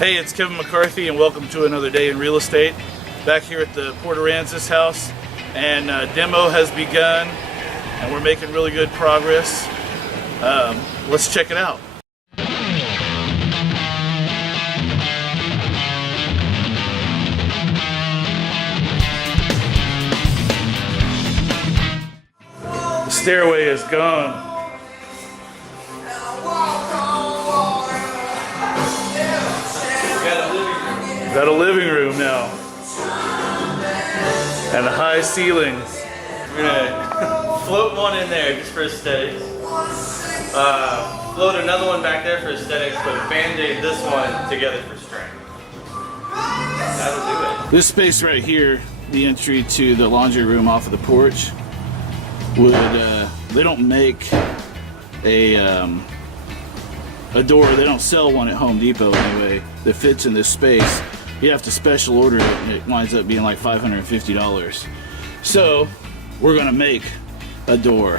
Hey, it's Kevin McCarthy and welcome to another day in real estate. Back here at the Port Aransas house, and demo has begun and we're making really good progress. Let's check it out. The stairway is gone. Got a living room now. And high ceilings. We're gonna float one in there just for aesthetics. Float another one back there for aesthetics, but band-aid this one together for strength. That'll do it. This space right here, the entry to the laundry room off of the porch, would they don't make a door. They don't sell one at Home Depot anyway that fits in this space. You have to special order it, and it winds up being like $550. So we're gonna make a door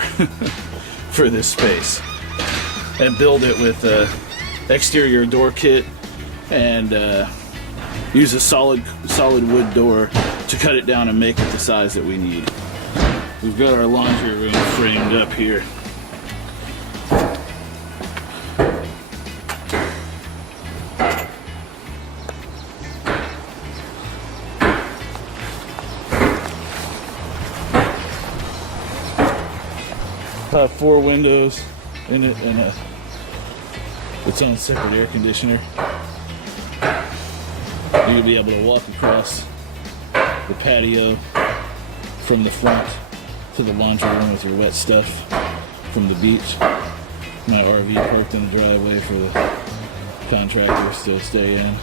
for this space and build it with a exterior door kit and use a solid wood door to cut it down and make it the size that we need. We've got our laundry room framed up here. Have 4 windows in it and its own separate air conditioner. You'll be able to walk across the patio from the front to the laundry room with your wet stuff from the beach. My RV parked in the driveway for the contractors to stay in.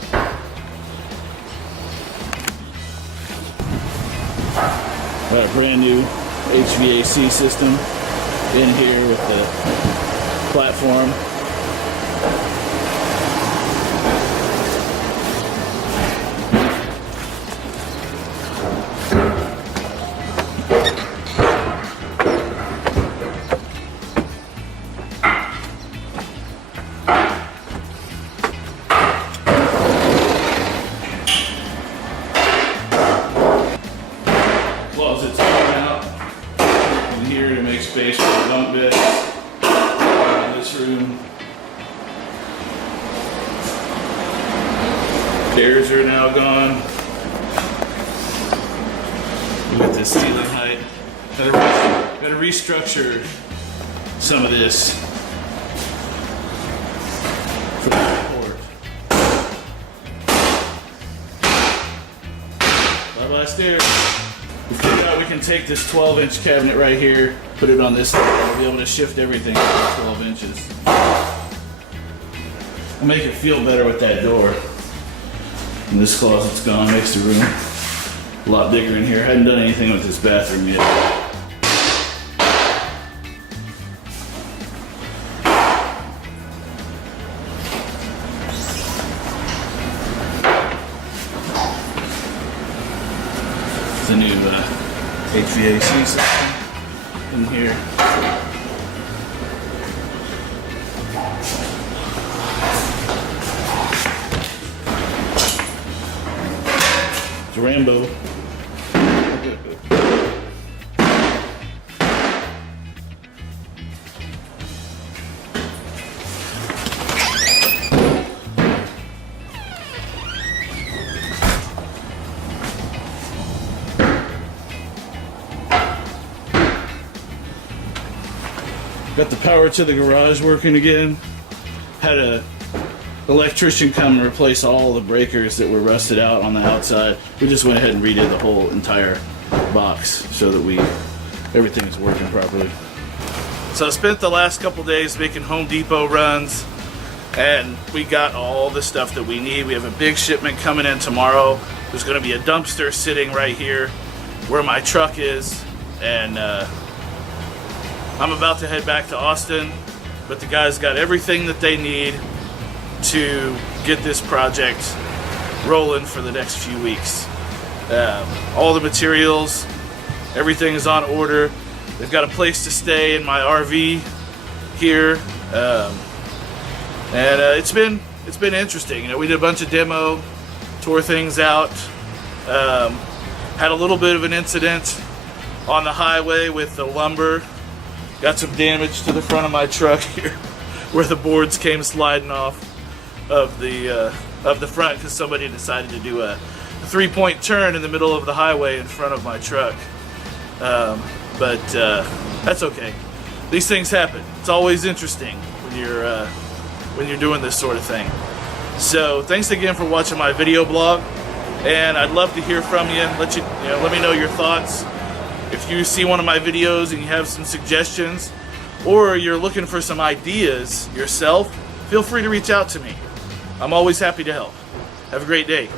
Got a brand new HVAC system in here with the platform. Closets coming out in here to make space for the bunk bed in this room. Stairs are now gone. Look at this ceiling height. Gotta restructure some of this for the support. Bye-bye stairs. We figured out we can take this 12-inch cabinet right here, put it on this side, and we'll be able to shift everything to 12 inches. We'll make it feel better with that door. And this closet's gone, makes the room a lot bigger in here. Hadn't done anything with this bathroom yet. The new HVAC system in here. It's Rambo. Got the power to the garage working again. Had a electrician come and replace all the breakers that were rusted out on the outside. We just went ahead and redid the whole entire box so that everything is working properly. So I spent the last couple days making Home Depot runs, and we got all the stuff that we need. We have a big shipment coming in tomorrow. There's going to be a dumpster sitting right here where my truck is, and I'm about to head back to Austin, but the guys got everything that they need to get this project rolling for the next few weeks. All the materials, everything is on order. They've got a place to stay in my RV here, and it's been it's been interesting. You know, we did a bunch of demo, tore things out, had a little bit of an incident on the highway with the lumber. Got some damage to the front of my truck here, where the boards came sliding off of the front because somebody decided to do a 3-point turn in the middle of the highway in front of my truck. But that's okay. These things happen. It's always interesting when you're doing this sort of thing. So thanks again for watching my video blog, and I'd love to hear from you. Let me know your thoughts. If you see one of my videos and you have some suggestions, or you're looking for some ideas yourself, feel free to reach out to me. I'm always happy to help. Have a great day.